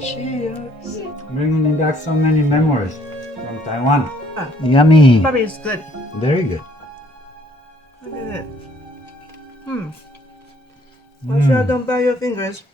Cheers. Bringing me back so many memories from Taiwan. Ah. Yummy. Bobby, it's good. Very good. Look at it. Make sure don't burn your fingers.